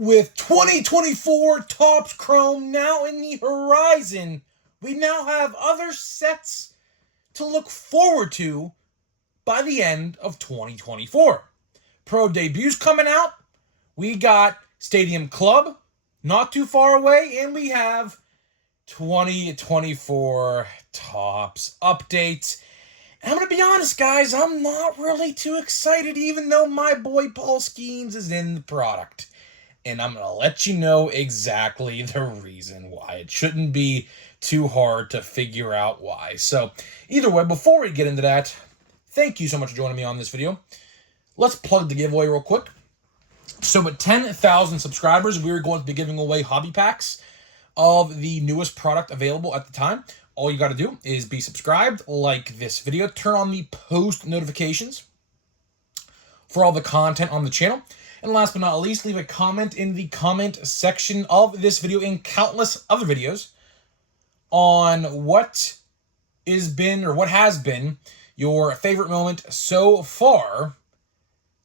With 2024 Topps Chrome now in the horizon, we now have other sets to look forward to by the end of 2024. Pro debuts coming out. We got Stadium Club not too far away, and we have 2024 Topps updates. And I'm going to be honest, guys, I'm not really too excited, even though my boy Paul Skeens is in the product. And I'm going to let you know exactly the reason why. It shouldn't be too hard to figure out why. So, either way, before we get into that, thank you so much for joining me on this video. Let's plug the giveaway real quick. So, at 10,000 subscribers, we're going to be giving away hobby packs of the newest product available at the time. All you got to do is be subscribed, like this video, turn on the post notifications for all the content on the channel. And last but not least, leave a comment in the comment section of this video and countless other videos on what has been your favorite moment so far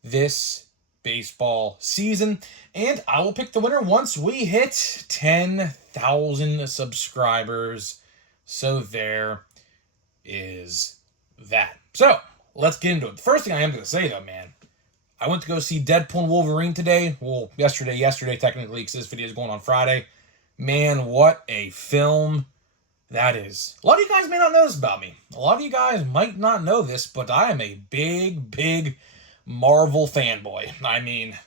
this baseball season. And I will pick the winner once we hit 10,000 subscribers. So there is that. So let's get into it. The first thing I am going to say, though, man, I went to go see Deadpool and Wolverine today. Well, yesterday technically, because this video is going on Friday. Man, what a film that is. A lot of you guys may not know this about me. A lot of you guys might not know this, but I am a big Marvel fanboy. I mean,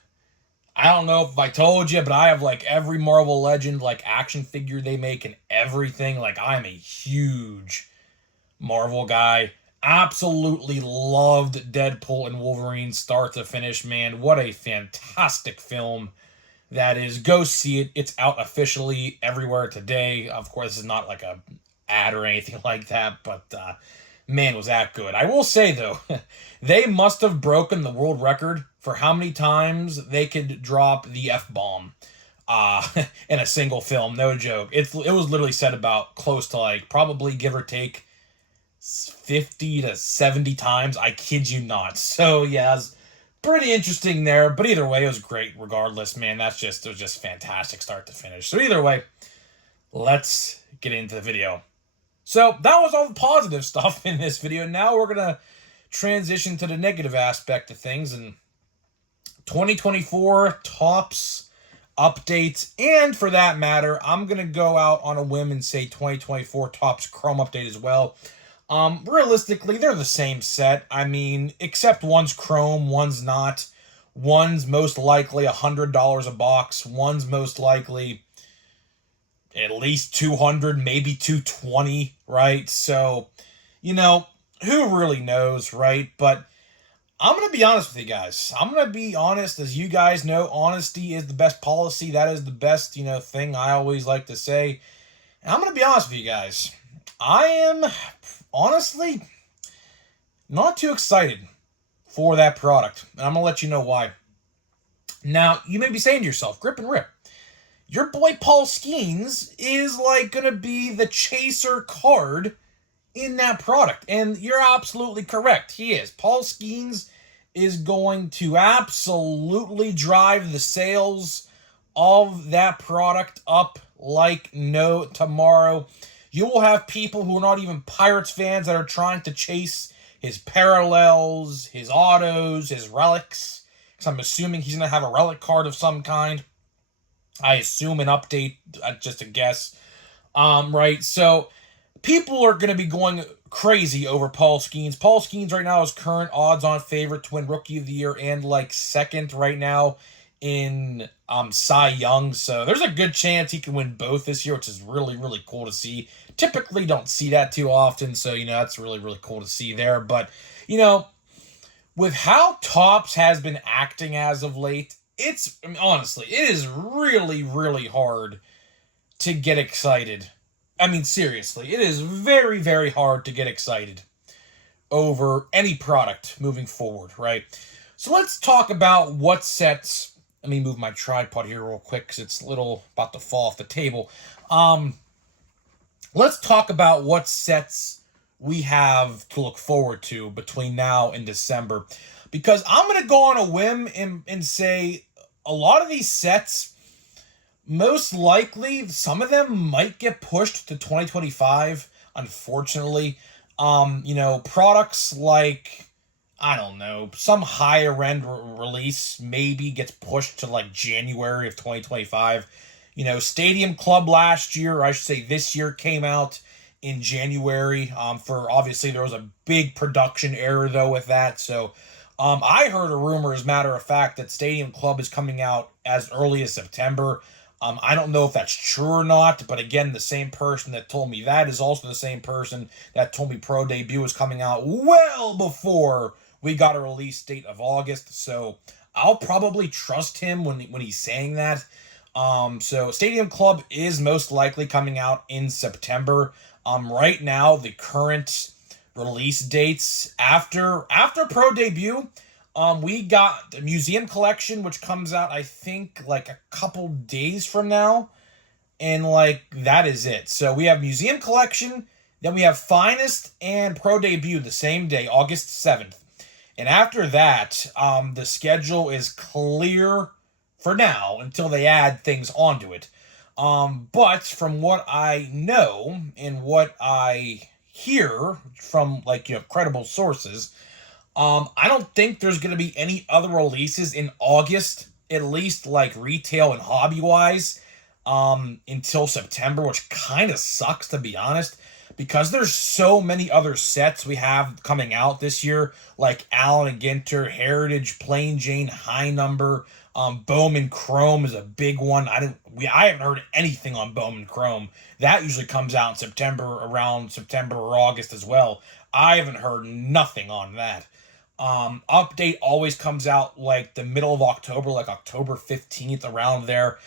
I don't know if I told you, but I have like every Marvel Legend like action figure they make and everything. Like, I'm a huge Marvel guy. Absolutely loved Deadpool and Wolverine start to finish, man. What a fantastic film that is. Go see it. It's out officially everywhere today. Of course, this is not like a ad or anything like that, but man, was that good. I will say, though, they must have broken the world record for how many times they could drop the F-bomb in a single film. No joke. It was literally said about close to, like, probably give or take 50 to 70 times. I kid you not. So, yeah, it was pretty interesting there. But either way, it was great regardless, man. It was just fantastic start to finish. So either way, let's get into the video. So that was all the positive stuff in this video. Now we're going to transition to the negative aspect of things. And 2024 Topps updates. And for that matter, I'm going to go out on a whim and say 2024 Topps Chrome update as well. Realistically, they're the same set. I mean, except one's Chrome, one's not. One's most likely $100 a box. One's most likely at least $200, maybe $220, right? So, you know, who really knows, right? But I'm going to be honest with you guys. I'm going to be honest. As you guys know, honesty is the best policy. That is the best, thing I always like to say. And I'm going to be honest with you guys. I am honestly not too excited for that product. And I'm going to let you know why. Now, you may be saying to yourself, Grip and Rip, your boy Paul Skeens is like going to be the chaser card in that product. And you're absolutely correct. He is. Paul Skeens is going to absolutely drive the sales of that product up like no tomorrow. You will have people who are not even Pirates fans that are trying to chase his parallels, his autos, his relics. Because I'm assuming he's going to have a relic card of some kind. I assume an update, just a guess. Right, so people are going to be going crazy over Paul Skeens. Paul Skeens right now is current odds-on favorite to win Rookie of the Year and like second right now in Cy Young. So there's a good chance he can win both this year, which is really cool to see. Typically don't see that too often, so that's really cool to see there. But with how Topps has been acting as of late, honestly, it is really hard to get excited. I mean, seriously, it is very hard to get excited over any product moving forward, right? So let's talk about what sets. Let me move my tripod here real quick because it's a little about to fall off the table. Let's talk about what sets we have to look forward to between now and December. Because I'm going to go on a whim and say a lot of these sets Most likely, some of them might get pushed to 2025, unfortunately. Products like, I don't know, some higher end release maybe gets pushed to like January of 2025. Stadium Club last year, or I should say this year, came out in January. For obviously there was a big production error though with that. So I heard a rumor, as a matter of fact, that Stadium Club is coming out as early as September. I don't know if that's true or not, but again, the same person that told me that is also the same person that told me Pro Debut was coming out well before we got a release date of August. So I'll probably trust him when he's saying that. So Stadium Club is most likely coming out in September. Right now, the current release dates after Pro Debut, we got the Museum Collection, which comes out, I think, like a couple days from now. And, like, that is it. So we have Museum Collection, then we have Finest and Pro Debut the same day, August 7th. And after that, the schedule is clear for now until they add things onto it. But from what I know and what I hear from, like, credible sources, I don't think there's going to be any other releases in August, at least like retail and hobby wise, until September, which kind of sucks, to be honest, because there's so many other sets we have coming out this year, like Allen and Ginter, Heritage, Plain Jane, High Number, Bowman Chrome is a big one. I haven't heard anything on Bowman Chrome. That usually comes out in September, around September or August as well. I haven't heard nothing on that. Update always comes out like the middle of October, like October 15th, around there.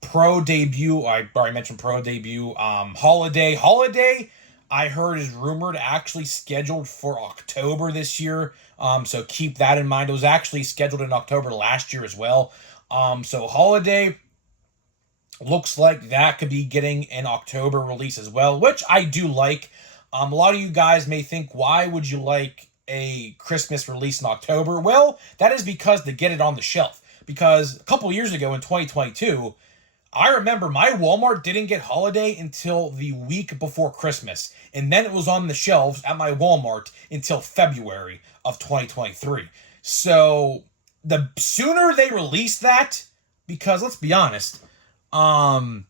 Pro Debut, I already mentioned Pro Debut. Holiday, I heard is rumored actually scheduled for October this year. So keep that in mind. It was actually scheduled in October last year as well. So Holiday looks like that could be getting an October release as well, which I do like. A lot of you guys may think, why would you like a Christmas release in October? Well, that is because to get it on the shelf. Because a couple years ago in 2022, I remember my Walmart didn't get Holiday until the week before Christmas. And then it was on the shelves at my Walmart until February of 2023. So the sooner they release that, because let's be honest, the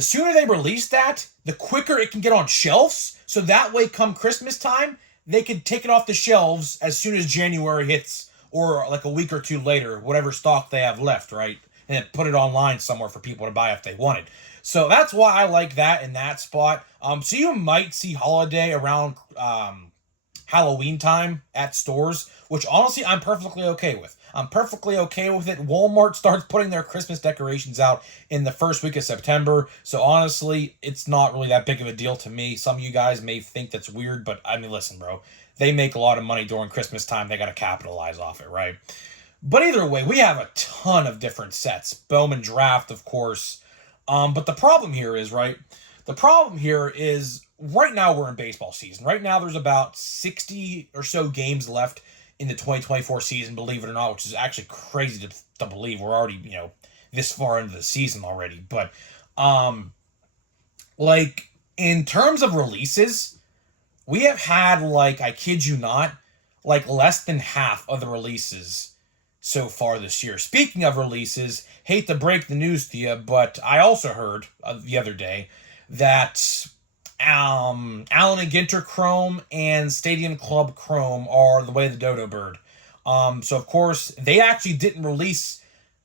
sooner they release that, the quicker it can get on shelves. So that way, come Christmas time, they can take it off the shelves as soon as January hits, or like a week or two later, whatever stock they have left, right? And then put it online somewhere for people to buy if they want it. So that's why I like that in that spot. So you might see Holiday around Halloween time at stores, which honestly I'm perfectly okay with. I'm perfectly okay with it. Walmart starts putting their Christmas decorations out in the first week of September. So honestly, it's not really that big of a deal to me. Some of you guys may think that's weird, but I mean, listen, bro. They make a lot of money during Christmas time. They got to capitalize off it, right? But either way, we have a ton of different sets. Bowman Draft, of course. But the problem here is, right? The problem here is right now we're in baseball season. Right now there's about 60 or so games left in the 2024 season, believe it or not, which is actually crazy to believe. We're already, this far into the season already. But, like, in terms of releases, we have had, like, I kid you not, like, less than half of the releases so far this year. Speaking of releases, hate to break the news to you, but I also heard the other day that Allen and Ginter Chrome and Stadium Club Chrome are the way of the dodo bird. So of course they actually didn't release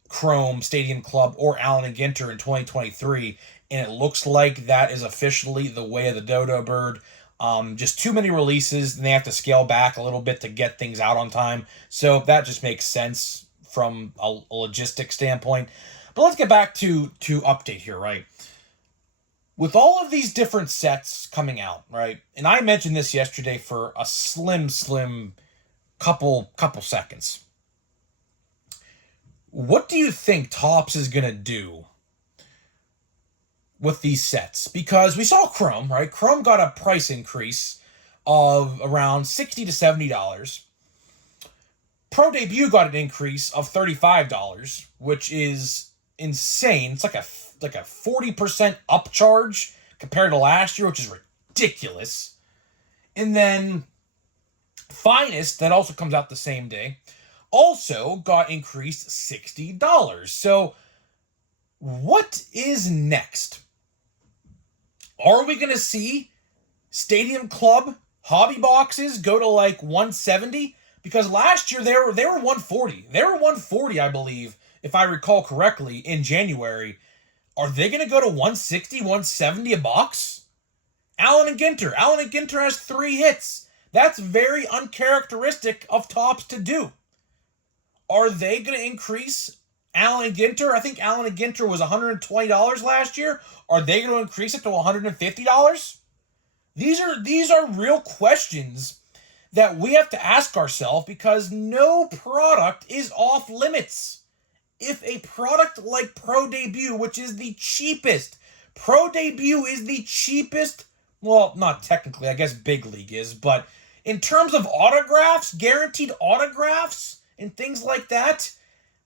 Chrome, Stadium Club, or Allen and Ginter in 2023, and it looks like that is officially the way of the dodo bird. Just too many releases, and they have to scale back a little bit to get things out on time. So that just makes sense from a logistic standpoint. But let's get back to update here, right? With all of these different sets coming out, right? And I mentioned this yesterday for a slim couple seconds. What do you think Topps is going to do with these sets? Because we saw Chrome, right? Chrome got a price increase of around $60 to $70. Pro Debut got an increase of $35, which is insane. It's like a 40% upcharge compared to last year, which is ridiculous. And then Finest, that also comes out the same day, also got increased $60. So what is next? Are we going to see Stadium Club hobby boxes go to like 170? Because last year they were 140. They were 140, I believe, if I recall correctly, in January. Are they going to go to 160, 170 a box? Allen and Ginter. Allen and Ginter has 3 hits. That's very uncharacteristic of Topps to do. Are they going to increase Allen and Ginter? I think Allen and Ginter was $120 last year. Are they going to increase it to $150? These are real questions that we have to ask ourselves, because no product is off limits. If a product like Pro Debut, which is the cheapest, Pro Debut is the cheapest, well, not technically, I guess Big League is, but in terms of autographs, guaranteed autographs, and things like that,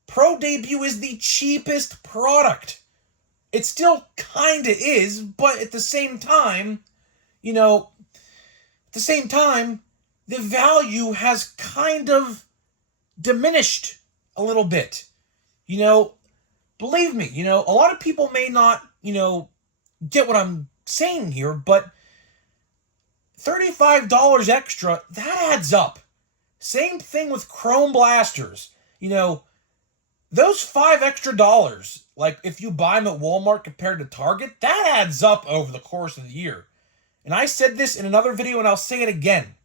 Pro Debut is the cheapest product. It still kinda is, but at the same time, the value has kind of diminished a little bit. Believe me, a lot of people may not, get what I'm saying here, but $35 extra, that adds up. Same thing with Chrome Blasters. Those $5 extra, like if you buy them at Walmart compared to Target, that adds up over the course of the year. And I said this in another video, and I'll say it again.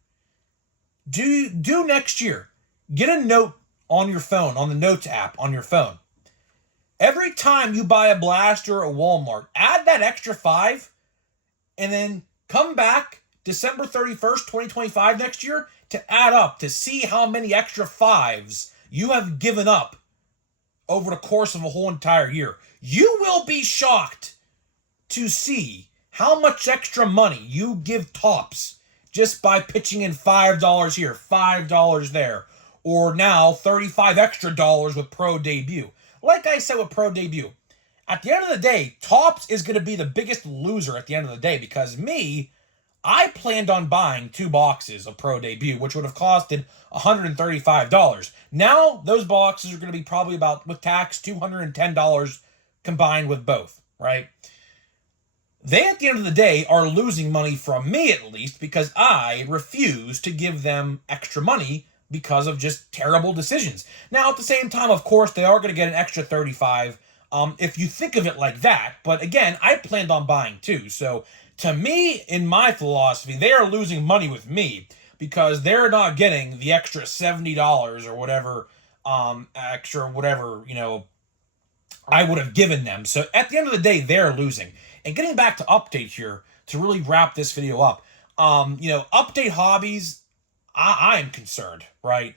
Do next year, get a note on your phone, on the Notes app on your phone. Every time you buy a blaster at Walmart, add that extra $5, and then come back December 31st, 2025 next year to add up, to see how many extra $5s you have given up over the course of a whole entire year. You will be shocked to see how much extra money you give Topps just by pitching in $5 here, $5 there, or now $35 extra with Pro Debut. Like I said with Pro Debut, at the end of the day, Topps is going to be the biggest loser at the end of the day, because I planned on buying 2 boxes of Pro Debut, which would have costed $135. Now, those boxes are going to be probably about, with tax, $210 combined with both, right? They, at the end of the day, are losing money from me, at least, because I refuse to give them extra money because of just terrible decisions. Now, at the same time, of course, they are going to get an extra $35 if you think of it like that. But again, I planned on buying 2. So, to me, in my philosophy, they are losing money with me because they're not getting the extra $70 or whatever, I would have given them. So, at the end of the day, they're losing. And getting back to Update here, to really wrap this video up, Update Hobbies, I am concerned, right?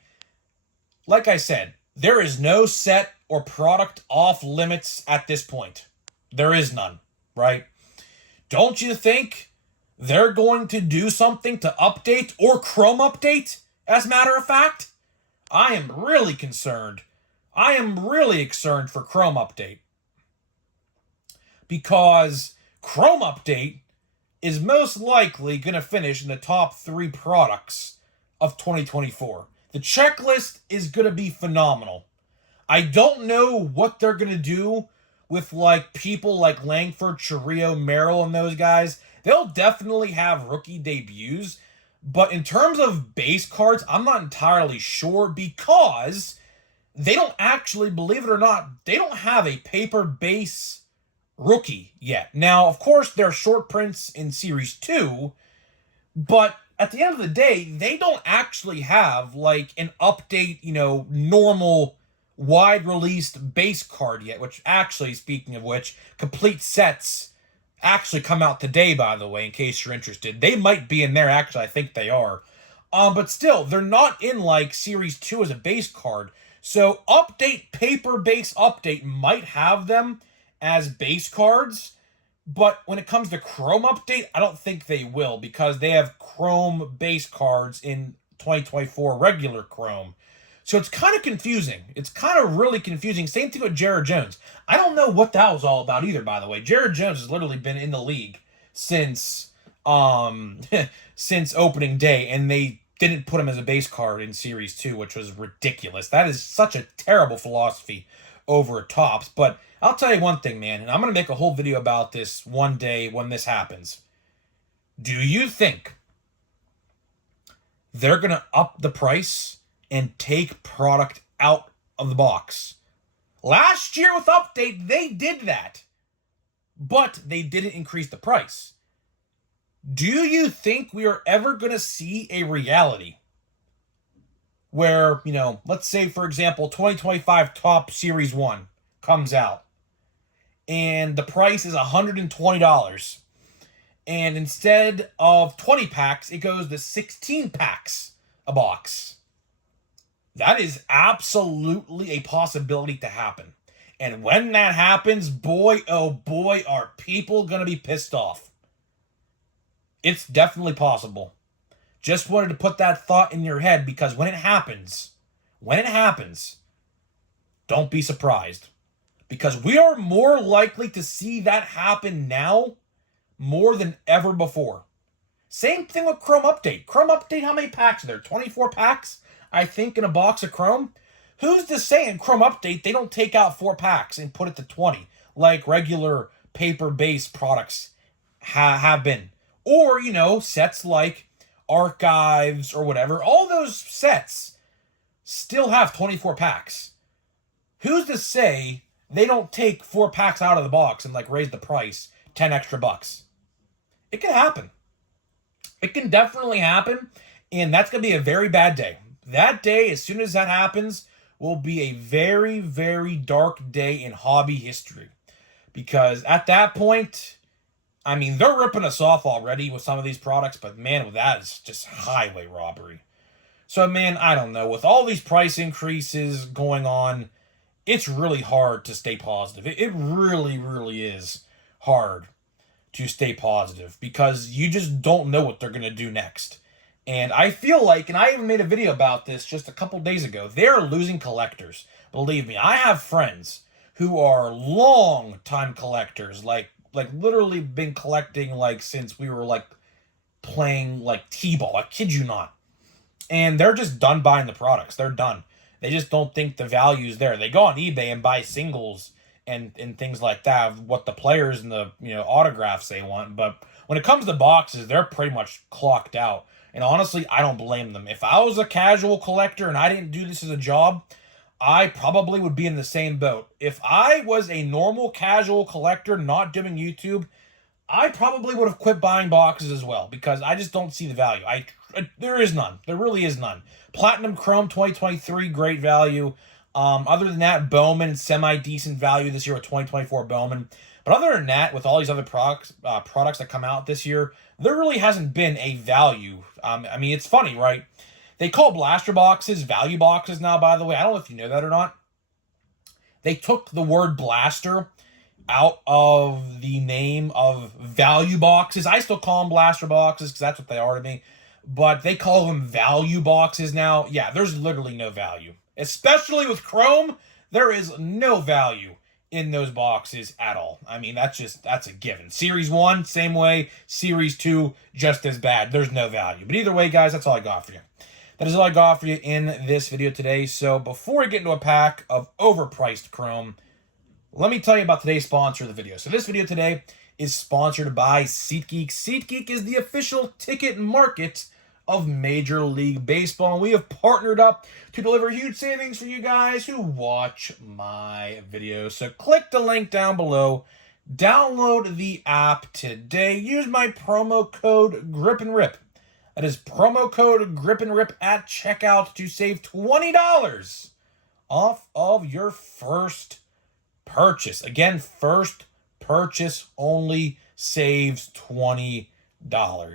Like I said, there is no set or product off limits at this point. There is none, right? Don't you think they're going to do something to Update or Chrome Update, as a matter of fact? I am really concerned. I am really concerned for Chrome Update, because Chrome Update is most likely going to finish in the top 3 products of 2024. The checklist is going to be phenomenal. I don't know what they're going to do with people like Langford, Chiriot, Merrill, and those guys. They'll definitely have rookie debuts, but in terms of base cards, I'm not entirely sure, because they don't actually, believe it or not, they don't have a paper base rookie yet. Now, of course, there are short prints in Series 2, but at the end of the day, they don't actually have an update, normal wide released base card yet, which actually, speaking of which, complete sets actually come out today, by the way, in case you're interested. They might be in there, actually, I think they are. But still, they're not in Series 2 as a base card. So Update, paper base Update might have them as base cards, but when it comes to Chrome Update, I don't think they will, because they have Chrome base cards in 2024 regular Chrome. So it's kind of confusing. It's kind of really confusing. Same thing with Jared Jones. I don't know what that was all about either, by the way. Jared Jones has literally been in the league since since opening day, and they didn't put him as a base card in Series 2, which was ridiculous. That is such a terrible philosophy over Topps. But I'll tell you one thing, man, and I'm going to make a whole video about this one day when this happens. Do you think they're going to up the price and take product out of the box? Last year with Update, they did that, but they didn't increase the price. Do you think we are ever going to see a reality where, let's say, for example, 2025 Topps Series 1 comes out and the price is $120, and instead of 20 packs, it goes to 16 packs a box? That is absolutely a possibility to happen. And when that happens, boy, oh boy, are people going to be pissed off. It's definitely possible. Just wanted to put that thought in your head, because when it happens, don't be surprised. Because we are more likely to see that happen now more than ever before. Same thing with Chrome Update. Chrome Update, how many packs are there? 24 packs, I think, in a box of Chrome. Who's to say in Chrome Update they don't take out 4 packs and put it to 20, like regular paper-based products have been? Or, sets like Archives or whatever, all those sets still have 24 packs. Who's to say they don't take 4 packs out of the box and raise the price 10 extra bucks? It can happen. It can definitely happen, and that's going to be a very bad day. That day, as soon as that happens, will be a very, very dark day in hobby history. Because at that point, they're ripping us off already with some of these products, but man, that is just highway robbery. So man, I don't know. With all these price increases going on, it's really hard to stay positive. It really, really is hard to stay positive, because you just don't know what they're going to do next. And I feel like, and I even made a video about this just a couple days ago, they're losing collectors. Believe me, I have friends who are long-time collectors, like literally been collecting since we were playing T-ball. I kid you not. And they're just done buying the products. They're done. They just don't think the value is there. They go on eBay and buy singles and things like that of what the players and the autographs they want. But when it comes to boxes, they're pretty much clocked out. And honestly, I don't blame them. If I was a casual collector and I didn't do this as a job, I probably would be in the same boat. If I was a normal casual collector not doing YouTube, I probably would have quit buying boxes as well, because I just don't see the value. There is none. There really is none. Platinum Chrome 2023, great value. Other than that, Bowman, semi-decent value this year with 2024 Bowman. But other than that, with all these other products that come out this year, there really hasn't been a value. It's funny, right? They call blaster boxes value boxes now, by the way. I don't know if you know that or not. They took the word blaster out of the name of value boxes. I still call them blaster boxes because that's what they are to me. But they call them value boxes now. Yeah, there's literally no value. Especially with Chrome, there is no value in those boxes at all. That's a given. Series 1, same way. Series 2, just as bad. There's no value. But either way, guys, that's all I got for you. That is all I got for you in this video today. So before we get into a pack of overpriced Chrome, let me tell you about today's sponsor of the video. So this video today is sponsored by SeatGeek. SeatGeek is the official ticket market of Major League Baseball, and we have partnered up to deliver huge savings for you guys who watch my videos. So click the link down below, download the app today, use my promo code GRIPANDRIP. That is promo code GRIPANDRIP at checkout to save $20 off of your first purchase. Again, first purchase only saves $20.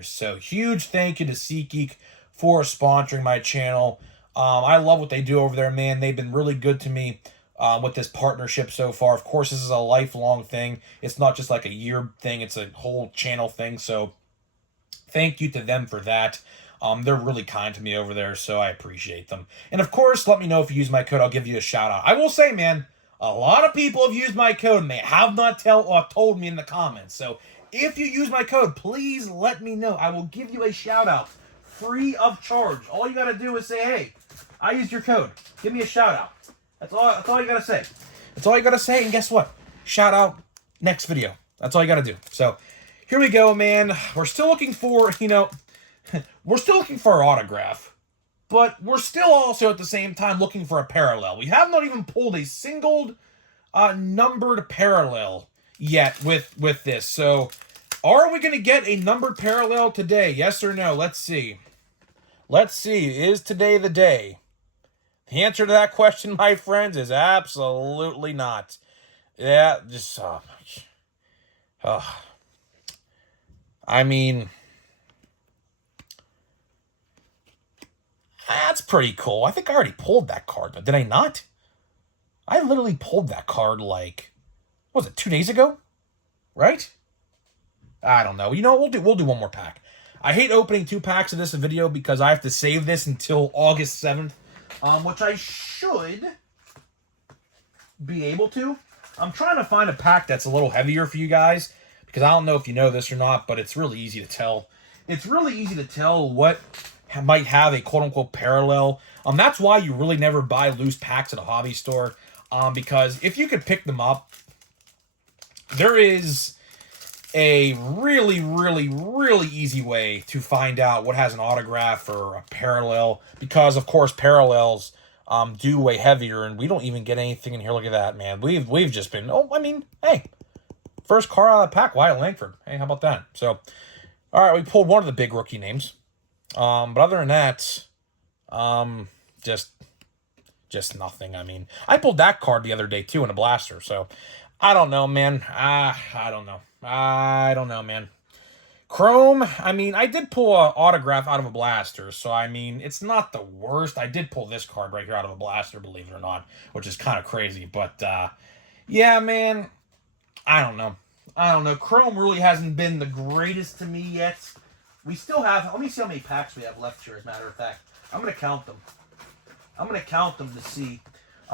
So huge thank you to SeatGeek for sponsoring my channel. I love what they do over there, man. They've been really good to me with this partnership so far. Of course, this is a lifelong thing. It's not just like a year thing. It's a whole channel thing. So thank you to them for that. They're really kind to me over there, so I appreciate them. And of course, let me know if you use my code. I'll give you a shout out. I will say, man, a lot of people have used my code and they have not told me in the comments. So if you use my code, please let me know. I will give you a shout out free of charge. All you got to do is say, hey, I used your code. Give me a shout out. That's all you got to say. That's all you got to say. And guess what? Shout out next video. That's all you got to do. So here we go, man. We're still looking for, we're still looking for our autograph. But we're still also at the same time looking for a parallel. We have not even pulled a single numbered parallel yet with this. So are we going to get a numbered parallel today? Yes or no? Let's see. Let's see. Is today the day? The answer to that question, my friends, is absolutely not. Yeah, just... I mean... That's pretty cool. I think I already pulled that card, though. Did I not? I literally pulled that card, like, what was it, 2 days ago? Right? I don't know. You know what? We'll do one more pack. I hate opening 2 packs of this video because I have to save this until August 7th, which I should be able to. I'm trying to find a pack that's a little heavier for you guys because I don't know if you know this or not, but it's really easy to tell. It's really easy to tell what might have a quote-unquote parallel. That's why you really never buy loose packs at a hobby store, because if you could pick them up, there is a really, really, really easy way to find out what has an autograph or a parallel, because, of course, parallels do weigh heavier, and we don't even get anything in here. Look at that, man. We've just been, hey, first card out of the pack, Wyatt Langford. Hey, how about that? So, all right, we pulled one of the big rookie names. But other than that, just nothing. I mean, I pulled that card the other day too in a blaster, so I don't know, man. I don't know, man. Chrome, I mean, I did pull an autograph out of a blaster, so I mean, it's not the worst. I did pull this card right here out of a blaster, believe it or not, which is kind of crazy, but yeah, man, I don't know. Chrome really hasn't been the greatest to me yet. We still have, let me see how many packs we have left here, as a matter of fact. I'm going to count them. To see.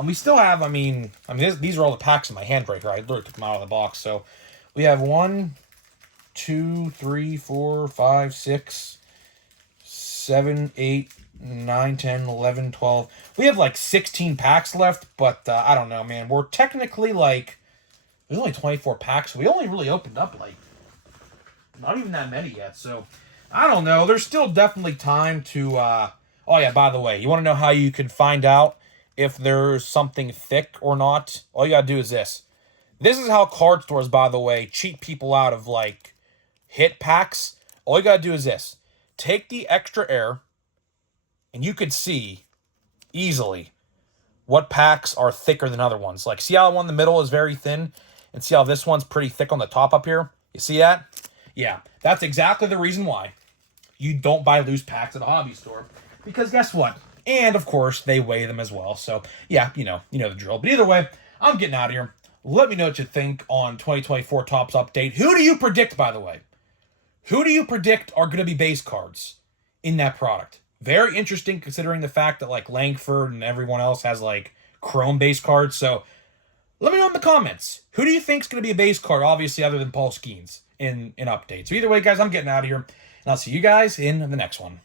We still have, these are all the packs in my hand right here. I literally took them out of the box. So we have 1, 2, 3, 4, 5, 6, 7, 8, 9, 10, 11, 12. We have like 16 packs left, but I don't know, man. We're technically like, there's only 24 packs. So we only really opened up like, not even that many yet. So I don't know. There's still definitely time to... oh, yeah, by the way, you want to know how you can find out if there's something thick or not? All you got to do is this. This is how card stores, by the way, cheat people out of, like, hit packs. All you got to do is this. Take the extra air, and you could see easily what packs are thicker than other ones. Like, see how the one in the middle is very thin? And see how this one's pretty thick on the top up here? You see that? Yeah, that's exactly the reason why you don't buy loose packs at a hobby store. Because guess what? And, of course, they weigh them as well. So, yeah, you know the drill. But either way, I'm getting out of here. Let me know what you think on 2024 Topps Update. Who do you predict, by the way? Who do you predict are going to be base cards in that product? Very interesting, considering the fact that, like, Langford and everyone else has, like, Chrome base cards. So, let me know in the comments. Who do you think is going to be a base card, obviously, other than Paul Skeens in Update? So, either way, guys, I'm getting out of here. And I'll see you guys in the next one.